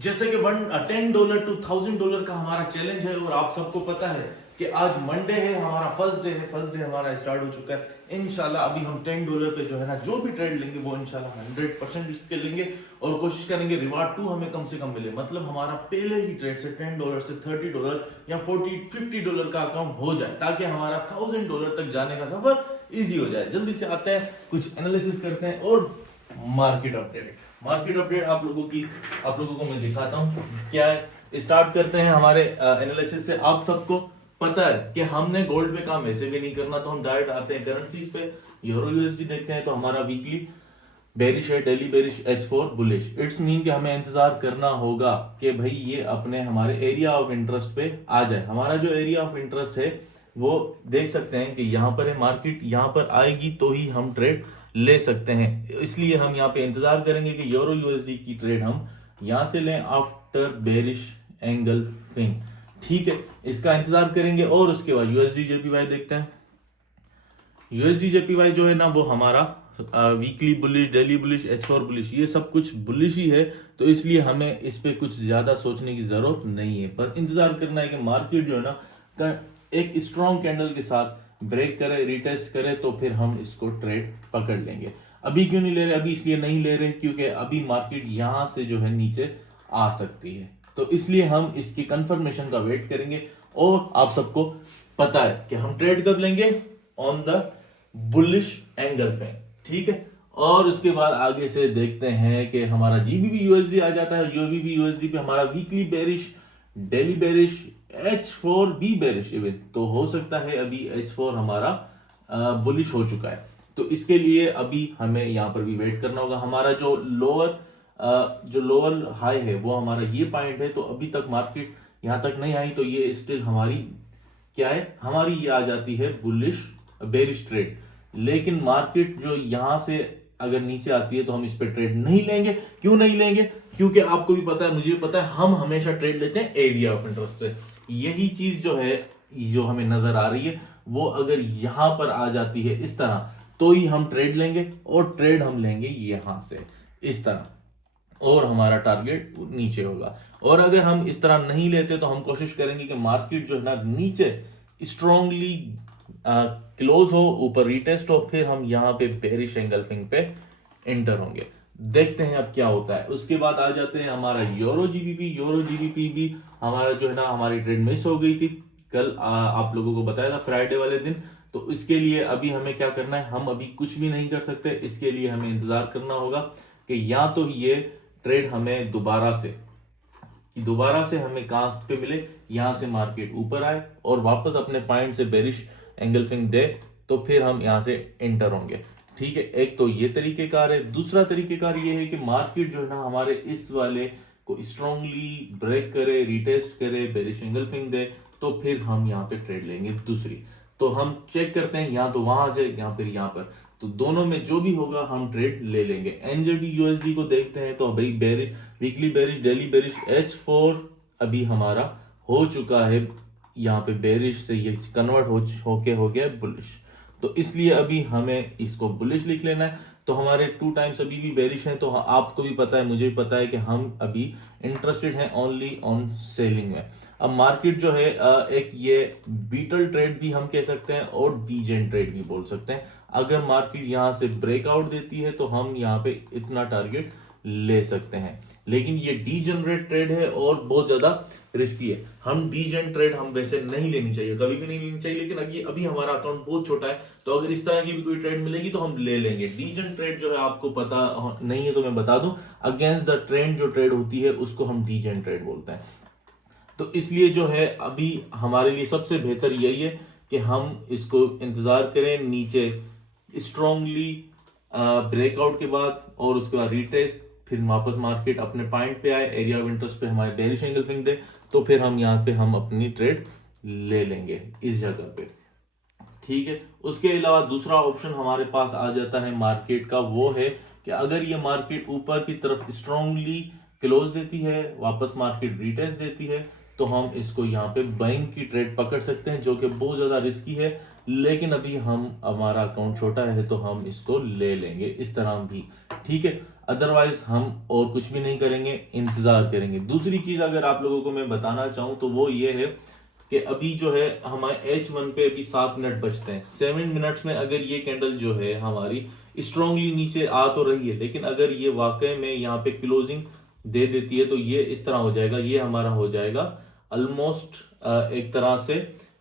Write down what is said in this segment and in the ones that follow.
जैसे कि $10 to $1000 का हमारा चैलेंज है और आप सबको पता है कि आज मंडे है, हमारा फर्स्ट डे हमारा स्टार्ट हो चुका है। इंशाल्लाह अभी हम $10 पे जो है ना जो भी ट्रेड लेंगे वो इंशाल्लाह 100% रिस्क लेंगे और कोशिश करेंगे रिवार्ड 2 हमें कम से कम मिले। मतलब हमारा पहले ही ट्रेड से $10 से $30 या $40-50 का अकाउंट हो जाए ताकि हमारा $1000 तक जाने का सफर इजी हो जाए। जल्दी से आते हैं, कुछ एनालिसिस करते हैं और मार्केट अपडेट आप लोगों को मैं दिखाता हूँ क्या है। स्टार्ट करते हैं हमारे एनालिसिस से। आप सबको पता है कि हमने गोल्ड पे काम वैसे भी नहीं करना, तो हम डायरेक्ट आते हैं करेंसीज पे। यूरो यूएसडी देखते हैं तो हमारा वीकली बेरिश है, daily bearish, H4 bullish. It's mean कि हमें इंतजार करना होगा कि भाई ये अपने हमारे एरिया ऑफ इंटरेस्ट पे आ जाए। हमारा जो एरिया ऑफ इंटरेस्ट है वो देख सकते हैं कि यहाँ पर है मार्केट, यहाँ पर आएगी तो ही हम ट्रेड ले सकते हैं। इसलिए हम यहाँ पे इंतजार करेंगे कि यूरो यूएसडी की ट्रेड हम यहाँ से लें आफ्टर बेरिश एंगल फिंग। ठीक है, इसका इंतजार करेंगे और उसके बाद यूएसडी जेपीवाई देखते हैं। यूएसडी जेपीवाई जो है ना वो हमारा weekly bullish, daily bullish, H4 bullish, ये सब कुछ बुलिश ही है, तो इसलिए हमें इस पे कुछ ज्यादा सोचने की जरूरत नहीं है। बस इंतजार करना है कि मार्केट जो है ना एक स्ट्रॉन्ग कैंडल के साथ ब्रेक करे, रिटेस्ट करे, तो फिर हम इसको ट्रेड पकड़ लेंगे। अभी क्यों नहीं ले रहे? अभी इसलिए नहीं ले रहे क्योंकि अभी मार्केट यहां से जो है नीचे आ सकती है, तो इसलिए हम इसकी कंफर्मेशन का वेट करेंगे। और आप सबको पता है कि हम ट्रेड कब लेंगे? ऑन द बुलिश एंगल पे, ठीक है। और उसके बाद आगे से देखते हैं कि हमारा जीबीबी यूएसडी आ जाता है। जीबीबी यूएसडी पे हमारा weekly bearish, daily bearish, H4 भी बेरिश इवन, तो हो सकता है अभी H4 हमारा बुलिश हो चुका है, तो इसके लिए अभी हमें यहां पर भी वेट करना होगा। हमारा जो लोअर हाई है वो हमारा ये पॉइंट है, तो अभी तक मार्केट यहां तक नहीं आई, तो ये स्टिल हमारी क्या है, हमारी ये आ जाती है बुलिश बेरिश ट्रेड। लेकिन मार्केट जो यहां से अगर नीचे आती है तो हम इस पे ट्रेड नहीं लेंगे। क्यों नहीं लेंगे? क्योंकि आपको भी पता है, मुझे भी पता है, हम हमेशा ट्रेड लेते हैं एरिया ऑफ इंटरेस्ट से। यही चीज जो है, जो हमें नजर आ रही है, वो अगर यहां पर आ जाती है इस तरह, तो ही हम ट्रेड लेंगे, और ट्रेड हम लेंगे यहां से इस तरह, और हमारा टारगेट नीचे होगा। और अगर हम इस तरह नहीं लेते तो हम कोशिश करेंगे कि मार्केट जो है ना नीचे स्ट्रॉन्गली क्लोज हो, ऊपर रिटेस्ट हो, फिर हम यहां पे बेरिश एंगल्फिंग पे एंटर होंगे। देखते हैं अब क्या होता है। उसके बाद आ जाते हैं हमारा यूरो जीबीपी भी हमारा जो है ना, हमारी ट्रेड मिस हो गई थी कल, आप लोगों को बताया था फ्राइडे वाले दिन। तो इसके लिए अभी हमें क्या करना है, हम अभी कुछ भी नहीं कर सकते। इसके लिए हमें इंतजार करना होगा कि या तो ये ट्रेड हमें दोबारा से हमें कहां पे मिले, यहां से मार्केट ऊपर आए और वापस अपने पॉइंट से बेरिश एंगल्फिंग दे, तो फिर हम यहां से एंटर होंगे। ठीक है, एक तो ये तरीकेकार है। दूसरा तरीकेकार ये है कि मार्केट जो है ना हमारे इस वाले को स्ट्रांगली ब्रेक करे, रिटेस्ट करे, बेरिश एंगल्फिंग दे, तो फिर हम यहाँ पे ट्रेड लेंगे दूसरी। तो हम चेक करते हैं, यहाँ तो वहां आ जाए, यहाँ फिर यहाँ पर, तो दोनों में जो भी होगा हम ट्रेड ले लेंगे। एनजेडी यूएसडी को देखते हैं तो भाई bearish, weekly bearish, daily bearish, H4 अभी हमारा हो चुका है, यहाँ पे बेरिश से ये कन्वर्ट होके हो गया बुलिश, तो इसलिए अभी हमें इसको बुलिश लिख लेना है। तो हमारे 2 टाइम्स अभी भी बेरिश हैं, तो आपको भी पता है, मुझे भी पता है कि हम अभी इंटरेस्टेड हैं ओनली ऑन सेलिंग में। अब मार्केट जो है एक ये बीटल ट्रेड भी हम कह सकते हैं और डीजेन ट्रेड भी बोल सकते हैं। अगर मार्केट यहां से ब्रेकआउट देती है तो हम यहाँ पे इतना टारगेट ले सकते हैं, लेकिन ये डीजनरेट ट्रेड है और बहुत ज्यादा रिस्की है। हम डीजन ट्रेड हम वैसे नहीं लेनी चाहिए, कभी भी नहीं लेनी चाहिए, लेकिन अभी हमारा अकाउंट बहुत छोटा है, तो अगर इस तरह की भी कोई ट्रेड मिलेगी तो हम ले लेंगे। डीजन ट्रेड जो है आपको पता नहीं है तो मैं बता दूं, अगेंस्ट द ट्रेंड जो ट्रेड होती है उसको हम डीजन ट्रेड बोलते हैं। तो इसलिए जो है अभी हमारे लिए सबसे बेहतर यही है कि हम इसको इंतजार करें नीचे स्ट्रांगली ब्रेकआउट के बाद, और उसके बाद रिटेस्ट, फिर वापस मार्केट अपने पॉइंट पे आए, एरिया ऑफ इंटरेस्ट पे हमारे बेरिश एंगल्फिंग दे, तो फिर हम यहाँ पे हम अपनी ट्रेड ले लेंगे इस जगह पे। ठीक है, उसके अलावा दूसरा ऑप्शन हमारे पास आ जाता है मार्केट का, वो है कि अगर ये मार्केट ऊपर की तरफ स्ट्रांगली क्लोज देती है, वापस मार्केट रिटेस्ट देती है, तो हम इसको यहाँ पे बाइंग की ट्रेड पकड़ सकते हैं, जो कि बहुत ज्यादा रिस्की है, लेकिन अभी हमारा अकाउंट छोटा है तो हम इसको ले लेंगे इस तरह भी। ठीक है, अदरवाइज हम और कुछ भी नहीं करेंगे, इंतजार करेंगे। दूसरी चीज अगर आप लोगों को मैं बताना चाहूं तो वो ये है कि अभी जो है हमारे H1 पे अभी 7 मिनट बचते हैं। 7 मिनट्स में अगर ये कैंडल जो है हमारी स्ट्रांगली नीचे आ तो रही है, लेकिन अगर ये वाकई में यहाँ पे क्लोजिंग दे देती है तो ये इस तरह हो जाएगा, ये हमारा हो जाएगा ऑलमोस्ट एक तरह से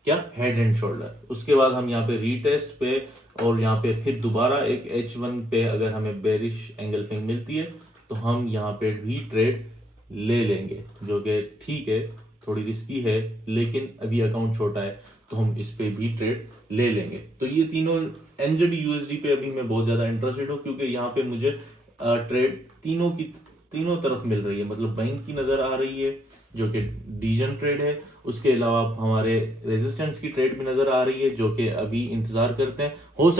क्या हेड एंड शोल्डर। उसके बाद हम यहाँ पे रीटेस्ट पे और यहाँ पे फिर दोबारा एक H1 पे अगर हमें बेरिश एंगल फिंग मिलती है तो हम यहाँ पे भी ट्रेड ले लेंगे, जो कि ठीक है, थोड़ी रिस्की है, लेकिन अभी अकाउंट छोटा है तो हम इस पे भी ट्रेड ले लेंगे। तो ये तीनों एनजेडी यूएसडी पे अभी मैं बहुत ज्यादा इंटरेस्टेड हूँ, क्योंकि यहाँ पे मुझे ट्रेड तीनों तरफ मिल रही है। मतलब बैंक की नजर आ रही है जो कि डीजन ट्रेड है, उसके अलावा हमारे रेजिस्टेंस की ट्रेड भी नजर आ रही है जो कि अभी इंतजार करते हैं। हो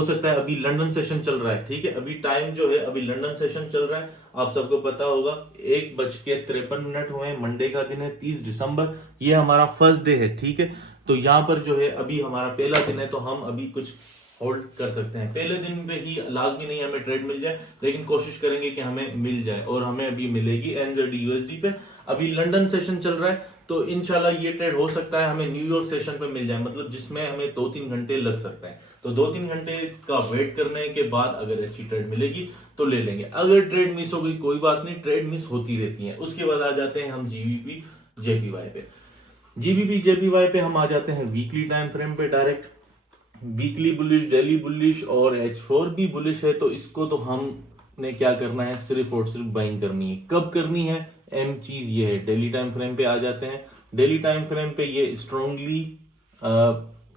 सकता है अभी लंदन सेशन चल रहा है, ठीक है, अभी टाइम जो है अभी लंदन सेशन चल रहा है, आप सबको पता होगा। 1:53 हुए, मंडे का दिन है, 30 दिसंबर, ये हमारा फर्स्ट डे है, ठीक है। तो यहाँ पर जो है अभी हमारा पहला दिन है, तो हम अभी कुछ होल्ड कर सकते हैं। पहले दिन पे ही लाजमी नहीं हमें ट्रेड मिल जाए, लेकिन कोशिश करेंगे कि हमें मिल जाए, और हमें अभी मिलेगी एनजेडी यूएसडी पे। अभी लंदन सेशन चल रहा है, तो इंशाल्लाह ये ट्रेड हो सकता है हमें न्यूयॉर्क सेशन पे मिल जाए, मतलब जिसमें हमें 2-3 घंटे लग सकता है। तो 2-3 घंटे का वेट करने के बाद अगर अच्छी ट्रेड मिलेगी तो ले लेंगे। अगर ट्रेड मिस हो गई कोई बात नहीं, ट्रेड मिस होती रहती है। उसके बाद आ जाते हैं हम जीबीपी जेपीवाई पे। जीबीपी जेपीवाई पे हम आ जाते हैं वीकली टाइम फ्रेम पे direct. Weekly bullish, daily bullish और H4 भी बुलिश है, तो इसको तो हमने क्या करना है, सिर्फ और सिर्फ बाइंग करनी है। कब करनी है, एम चीज ये है, डेली टाइम फ्रेम पे आ जाते हैं। डेली टाइम फ्रेम पे ये स्ट्रांगली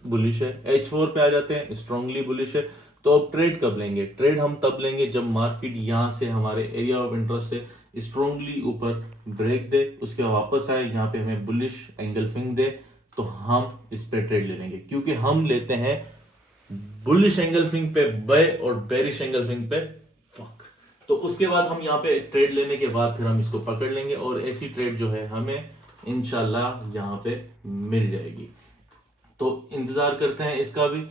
बुलिश है, H4 पे आ जाते हैं, स्ट्रांगली बुलिश है। तो अब ट्रेड कब लेंगे, ट्रेड हम तब लेंगे जब मार्केट यहां से हमारे एरिया ऑफ इंटरेस्ट से स्ट्रांगली ऊपर ब्रेक दे, उसके बाद वापस आए, यहाँ पे हमें बुलिश एंगल फिंग दे, तो हम इस पे ट्रेड ले लेंगे, क्योंकि हम लेते हैं बुलिश एंगल फिंग पे बाय और बेरिश एंगल फिंग पे फक। तो उसके बाद हम यहाँ पे ट्रेड लेने के बाद फिर हम इसको पकड़ लेंगे, और ऐसी ट्रेड जो है हमें इंशाल्लाह यहाँ पे मिल जाएगी। तो इंतजार करते हैं इसका भी।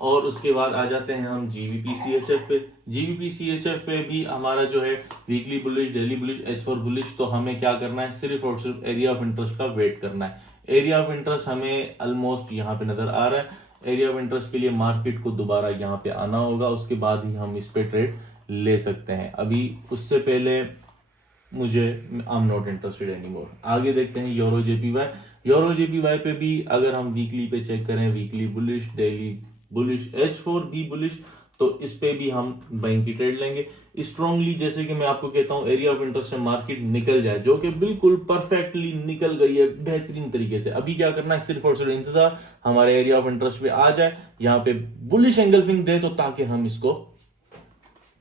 और उसके बाद आ जाते हैं हम जीबीपी सीएचएफ पे। जीबीपी सीएचएफ पे भी हमारा जो है weekly bullish, daily bullish, H4 bullish. तो हमें क्या करना है, सिर्फ और सिर्फ एरिया ऑफ इंटरेस्ट का वेट करना है। एरिया ऑफ इंटरेस्ट हमें ऑलमोस्ट यहाँ पे नजर आ रहा है। एरिया ऑफ इंटरेस्ट के लिए मार्केट को दोबारा यहाँ पे आना होगा, उसके बाद ही हम इस पे ट्रेड ले सकते हैं। अभी उससे पहले मुझे I am not interested anymore. आगे देखते हैं यूरो जेपीवाई। यूरो जेपीवाई पे भी अगर हम वीकली पे चेक करें, weekly bullish, daily bullish, H4 भी बुलिश, तो इस पे भी हम बाइंग की ट्रेड लेंगे स्ट्रांगली। जैसे कि मैं आपको कहता हूं, एरिया ऑफ इंटरेस्ट से मार्केट निकल जाए, जो कि बिल्कुल परफेक्टली निकल गई है बेहतरीन तरीके से। अभी क्या करना है, सिर्फ और सिर्फ इंतजार हमारे एरिया ऑफ इंटरेस्ट पे आ जाए, यहाँ पे बुलिश एंगल फिंग दे, तो ताकि हम इसको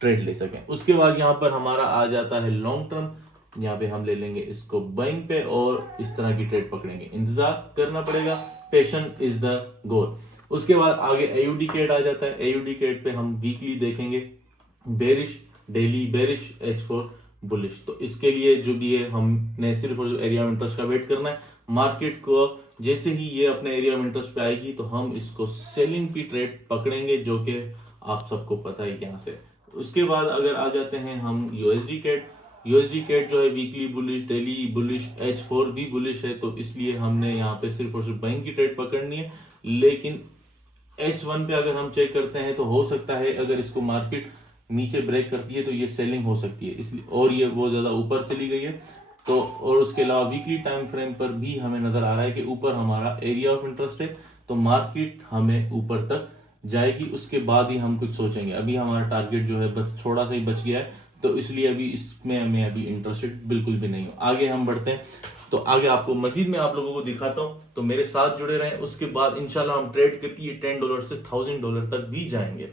ट्रेड ले सकें। उसके बाद यहाँ पर हमारा आ जाता है लॉन्ग टर्म, यहाँ पे हम ले लेंगे इसको बाइंग पे और इस तरह की ट्रेड पकड़ेंगे। इंतजार करना पड़ेगा, पेशेंट इज द गोल। उसके बाद आगे एयूडी कैट आ जाता है। एयूडी कैट पे हम वीकली देखेंगे bearish, daily bearish, H4 bullish. तो इसके लिए जो भी है हमने सिर्फ एरिया ऑफ इंटरेस्ट का वेट करना है। मार्केट को जैसे ही ये अपने एरिया ऑफ इंटरेस्ट पे आएगी तो हम इसको सेलिंग की ट्रेड पकड़ेंगे, जो कि आप सबको पता है यहाँ से। उसके बाद अगर आ जाते हैं हम यूएसडी कैट। यूएसडी कैट जो है weekly bullish, daily bullish, H4 भी बुलिश है, तो इसलिए हमने यहाँ पे सिर्फ और सिर्फ बाइंग की ट्रेड पकड़नी है। लेकिन H1 पे अगर हम चेक करते हैं तो हो सकता है अगर इसको मार्केट नीचे ब्रेक करती है तो ये सेलिंग हो सकती है, इसलिए, और ये बहुत ज्यादा ऊपर चली गई है तो। और उसके अलावा वीकली टाइम फ्रेम पर भी हमें नजर आ रहा है कि ऊपर हमारा एरिया ऑफ इंटरेस्ट है, तो मार्केट हमें ऊपर तक जाएगी, उसके बाद ही हम कुछ सोचेंगे। अभी हमारा टारगेट जो है बस थोड़ा सा ही बच गया है, तो इसलिए अभी इसमें हमें अभी इंटरेस्टेड बिल्कुल भी नहीं हो। आगे हम बढ़ते हैं, तो आगे आपको मजीद में आप लोगों को दिखाता हूं, तो मेरे साथ जुड़े रहें। उसके बाद इंशाल्लाह हम ट्रेड करके $10 से $1000 तक भी जाएंगे।